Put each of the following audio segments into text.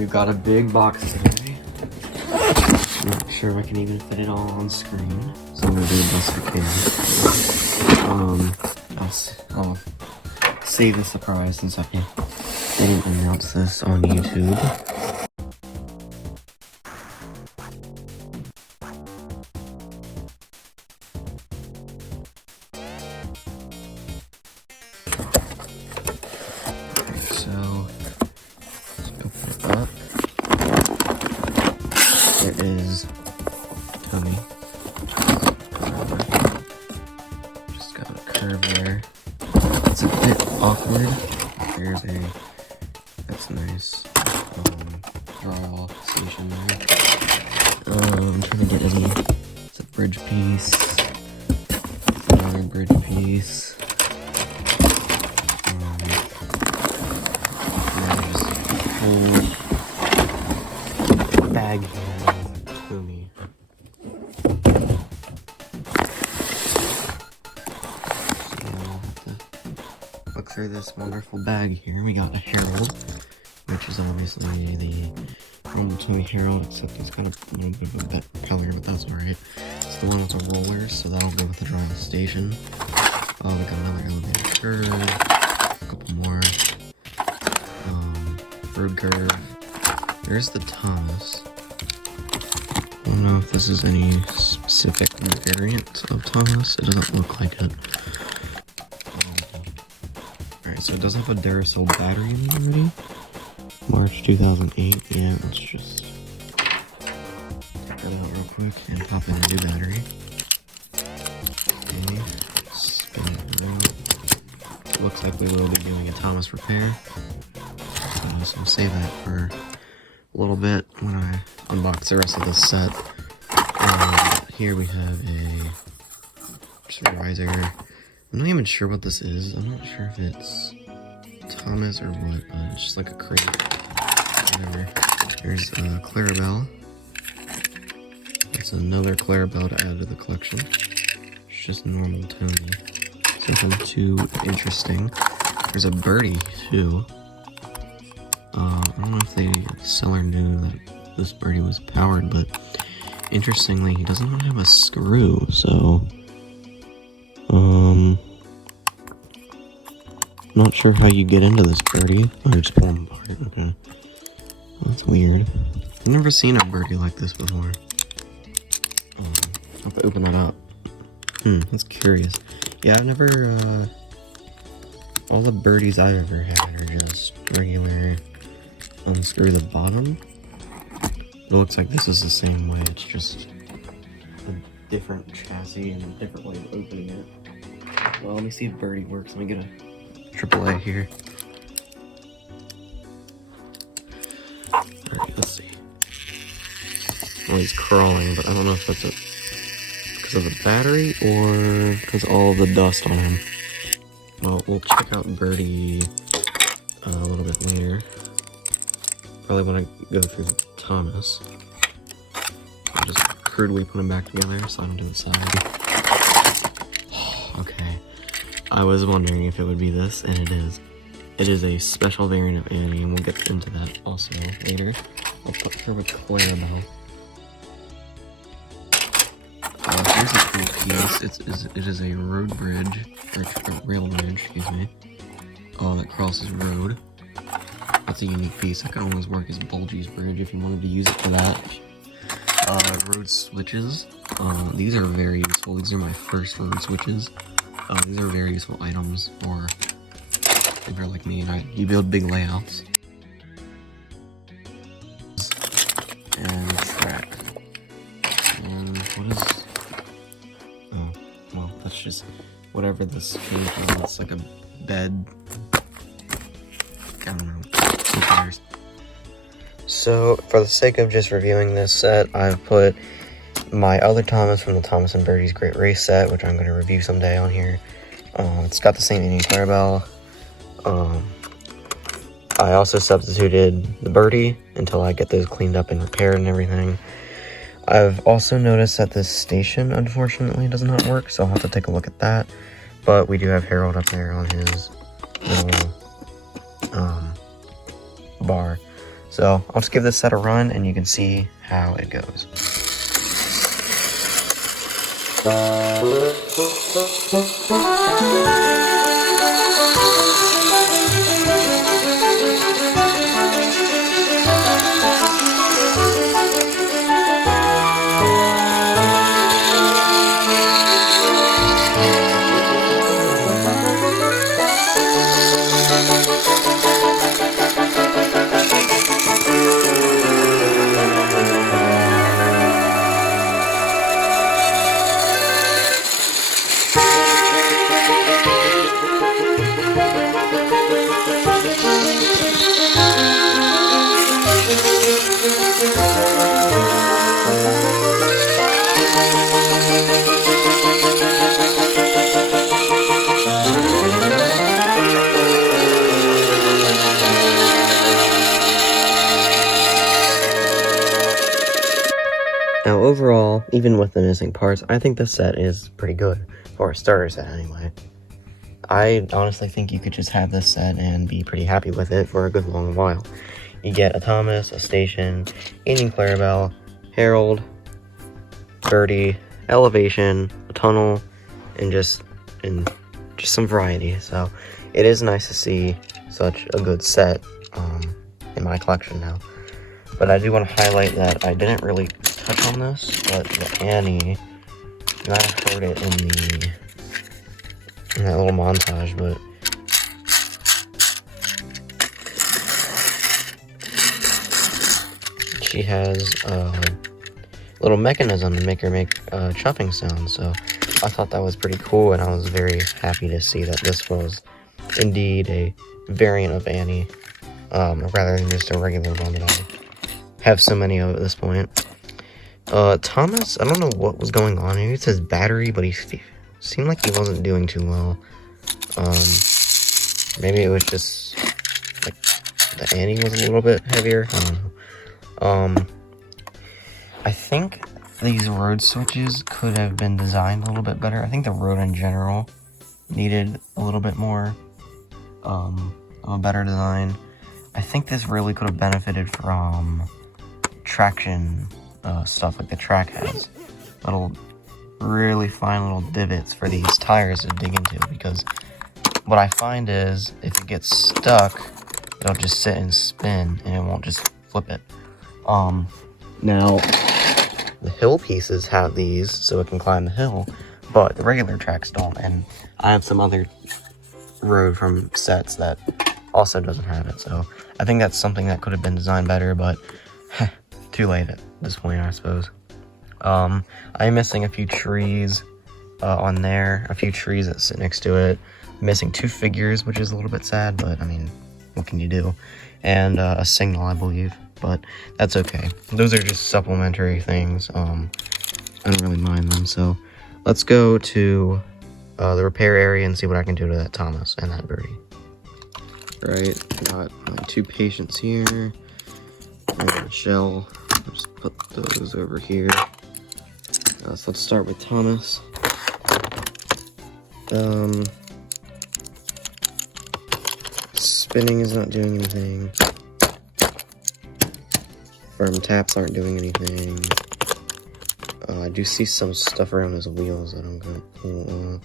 We've got a big box today. Not sure if I can even fit it all on screen, so I'm gonna do the best I can. I'll save the surprise since I didn't announce this on YouTube. So let's open it up. There is Tomy. Just got a curve there. It's a bit awkward. That's nice. Draw station there. I'm trying to get it's a bridge piece. Another bridge piece. There's a whole bag here. Tomy. Look through this wonderful bag here. We got a Herald, which is obviously the normal Tomy Herald, except it's got a little bit of a bit color, but that's alright. It's the one with the rollers, so that'll go with the draw station. Oh, we got another elevated curve, a couple more. Road curve. There's the Thomas. I don't know if this is any specific variant of Thomas. It doesn't look like it. Alright, so it does have a Duracell battery in it already. March 2008. Yeah, let's just take that out real quick and pop in a new battery. Okay, spin it around. Looks like we will be doing a Thomas repair. So we'll save that for a little bit when I unbox the rest of this set. Here we have just a riser. I'm not even sure what this is. I'm not sure if it's Thomas or what, but it's just like a crate. Whatever. There's a Clarabelle. It's another Clarabelle to add to the collection. It's just normal Tomy. Something too interesting. There's a birdie too. I don't know if the seller knew that this birdie was powered, but interestingly, he does not have a screw, so not sure how you get into this birdie. Or just pull them apart. Okay. Well, that's weird. I've never seen a birdie like this before. I'll have to open that up. That's curious. Yeah, I've never, all the birdies I've ever had are just regular unscrew the bottom. It looks like this is the same way, it's just a different chassis and a different way of opening it. Well, let me see if birdie works. Let me get a AAA here. Alright, let's see. Well, he's crawling, but I don't know if that's because of the battery or because all the dust on him. Well, we'll check out birdie a little bit later. Probably want to go through the Thomas. I'll just crudely put them back together, slide them to the side. Okay. I was wondering if it would be this, and it is. It is a special variant of Annie, and we'll get into that also later. I'll put her with Clarabelle. Here's a cool piece. It is a road bridge, or a rail bridge, excuse me. That crosses road. That's a unique piece. That could almost work as Bulgy's bridge if you wanted to use it for that. Road switches. These are very useful. These are my first road switches. These are very useful items for if you're like me and you build big layouts. And track. And what is... Oh, well, that's just whatever this came from. It's like a bed. I don't know. Who cares? So, for the sake of just reviewing this set, I've put my other Thomas from the Thomas and Birdie's Great Race set, which I'm going to review someday on here. It's got the same Indian Clarabelle. I also substituted the birdie until I get those cleaned up and repaired and everything. I've also noticed that this station, unfortunately, does not work, so I'll have to take a look at that. But we do have Harold up there on his little bar. So I'll just give this set a run and you can see how it goes. Now overall, even with the missing parts, I think this set is pretty good, for a starter set anyway. I honestly think you could just have this set and be pretty happy with it for a good long while. You get a Thomas, a Station, Indian Clarabelle, Herald, Birdie, Elevation, a Tunnel, and just some variety. So it is nice to see such a good set in my collection now. But I do want to highlight that I didn't really touch on this, but the Annie, you might have heard it in that little montage, but she has a little mechanism to make her make chopping sounds, so I thought that was pretty cool, and I was very happy to see that this was indeed a variant of Annie, rather than just a regular one that I have so many of at this point. Thomas, I don't know what was going on here. It says battery, but he seemed like he wasn't doing too well. Maybe it was just like the Annie was a little bit heavier. I don't know. I think these road switches could have been designed a little bit better. I think the road in general needed a little bit more of a better design. I think this really could have benefited from traction stuff like the track has. Little really fine little divots for these tires to dig into, because what I find is if it gets stuck, it'll just sit and spin and it won't just flip it. Now the hill pieces have these so it can climb the hill, but the regular tracks don't, and I have some other road from sets that also doesn't have it, so I think that's something that could have been designed better, but too late at this point, I suppose. I am missing a few trees on there, a few trees that sit next to it. I'm missing 2 figures, which is a little bit sad, but I mean, what can you do? And a signal, I believe, but that's okay. Those are just supplementary things. I don't really mind them, so let's go to the repair area and see what I can do to that Thomas and that Birdie. Right, got my 2 patients here, and a shell. I'll just put those over here. So let's start with Thomas. Spinning is not doing anything. Firm taps aren't doing anything. I do see some stuff around his wheels that I'm gonna pull off.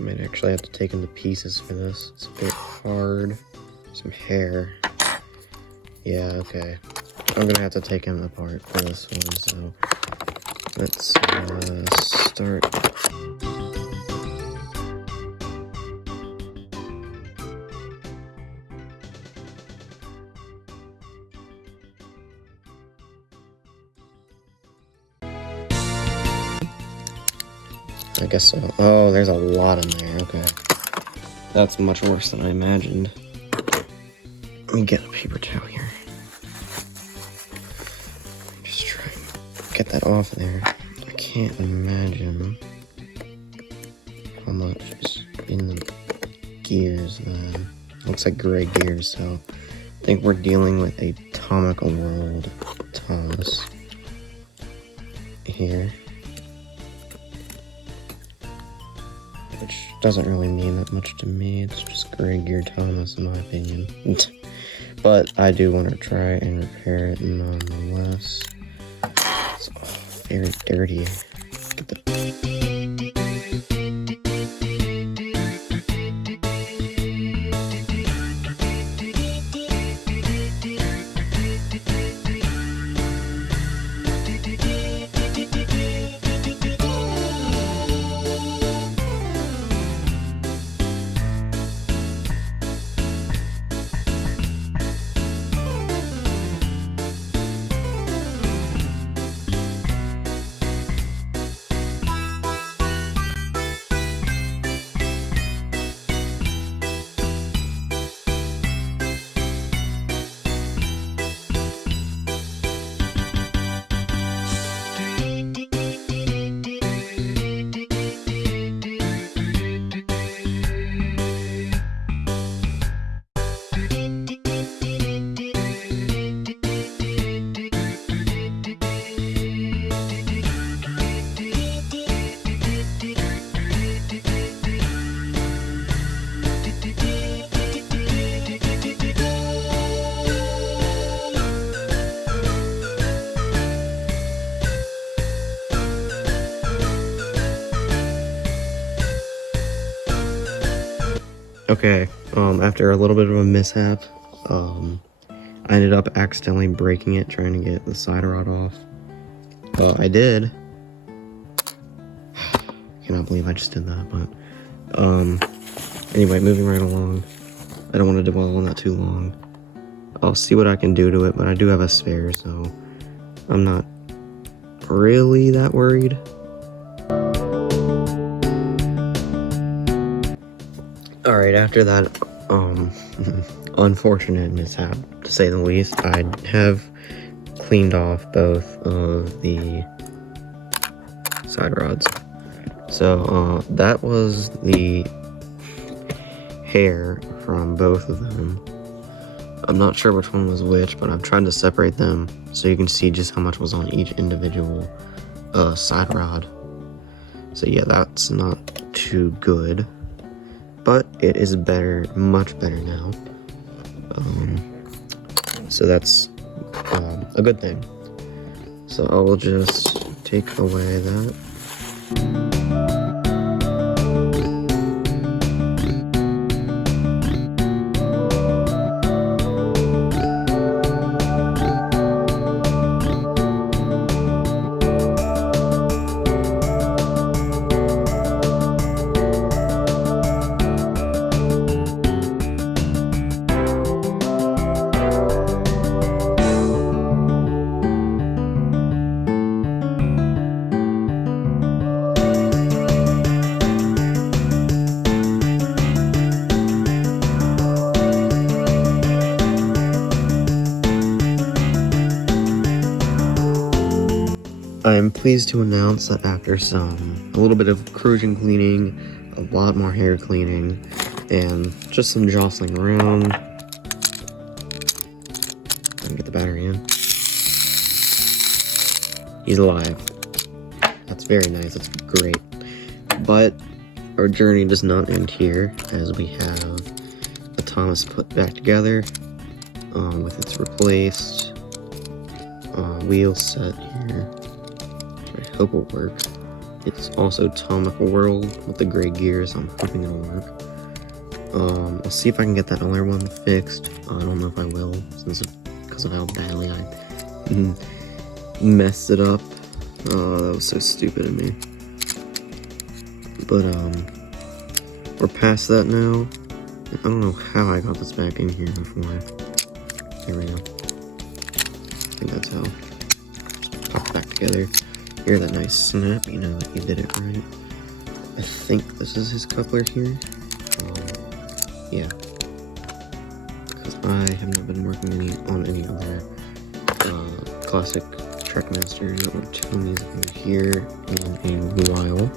Might actually have to take him to pieces for this. It's a bit hard. Some hair. Yeah, okay. I'm gonna have to take him apart for this one, so let's start. I guess so. Oh, there's a lot in there. Okay. That's much worse than I imagined. Let me get a paper towel here. Just try and get that off there. I can't imagine how much is in the gears then. Looks like gray gears, so I think we're dealing with a Tomical World Thomas here. Which doesn't really mean that much to me. It's just gray gear Thomas, in my opinion. But I do want to try and repair it nonetheless. It's very dirty. Get the Okay, after a little bit of a mishap, I ended up accidentally breaking it trying to get the side rod off. I did. Cannot believe I just did that, but, anyway, moving right along. I don't want to dwell on that too long. I'll see what I can do to it, but I do have a spare, so I'm not really that worried. Alright, after that, unfortunate mishap, to say the least, I have cleaned off both of the side rods. So, that was the hair from both of them. I'm not sure which one was which, but I'm trying to separate them so you can see just how much was on each individual side rod. So yeah, that's not too good. But it is better, much better now. So that's a good thing. So I will just take away that. I am pleased to announce that after a little bit of cruising cleaning, a lot more hair cleaning, and just some jostling around, get the battery in. He's alive. That's very nice, that's great. But our journey does not end here, as we have the Thomas put back together, with its replaced wheel set here. I hope it'll work. It's also Atomic World with the gray gears. I'm hoping it'll work. I'll see if I can get that other one fixed. I don't know if I will, because of how badly I messed it up. Oh, that was so stupid of me. But we're past that now. I don't know how I got this back in here before. There we go. I think that's how. Just pop it back together. Hear that nice snap, you know that you did it right. I think this is his coupler here. Yeah. Because I have not been working on any other classic Trackmasters or Tomys over here in a while.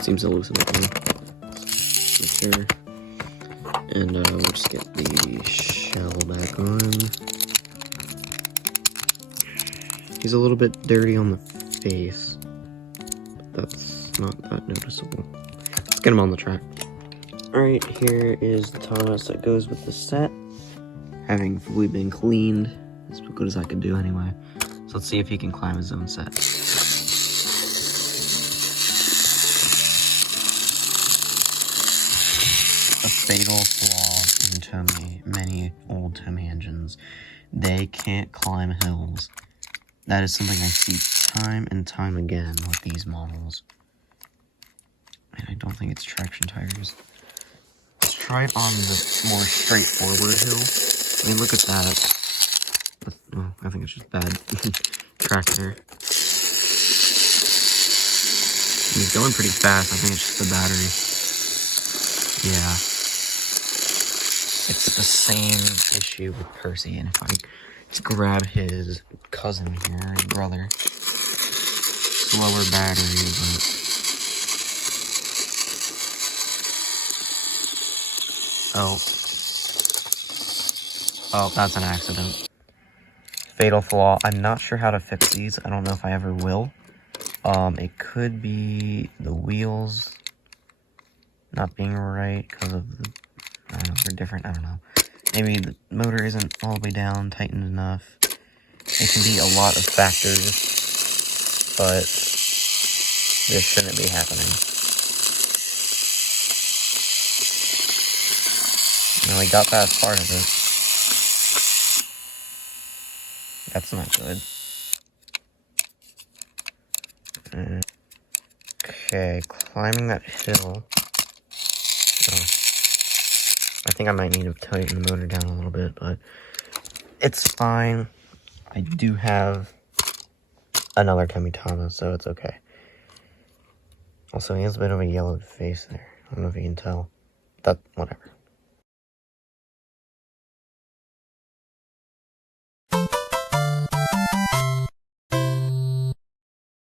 Seems to loosen up now. here. And we'll just get the shell back on. He's a little bit dirty on the face, but that's not that noticeable. Let's get him on the track. Alright, here is the Thomas that goes with the set. Having fully been cleaned. That's as good as I could do anyway. So let's see if he can climb his own set. A fatal flaw in many old Tomy engines. They can't climb hills. That is something I see time and time again with these models. And I don't think it's traction tires. Let's try it on the more straightforward hill. I mean, look at that. Oh, I think it's just bad tractor. He's going pretty fast. I think it's just the battery. Yeah. It's the same issue with Percy. And if I just grab his cousin here, his brother. Slower battery, but... Oh, that's an accident. Fatal flaw. I'm not sure how to fix these. I don't know if I ever will. It could be the wheels not being right because of the... I don't know, they're different. I don't know. Maybe the motor isn't all the way down, tightened enough. It can be a lot of factors, but this shouldn't be happening. No, we got past part of it. That's not good. Okay, climbing that hill. Oh, I think I might need to tighten the motor down a little bit, but it's fine. I do have another Tomy Thomas, so it's okay. Also, he has a bit of a yellowed face there. I don't know if you can tell. Whatever.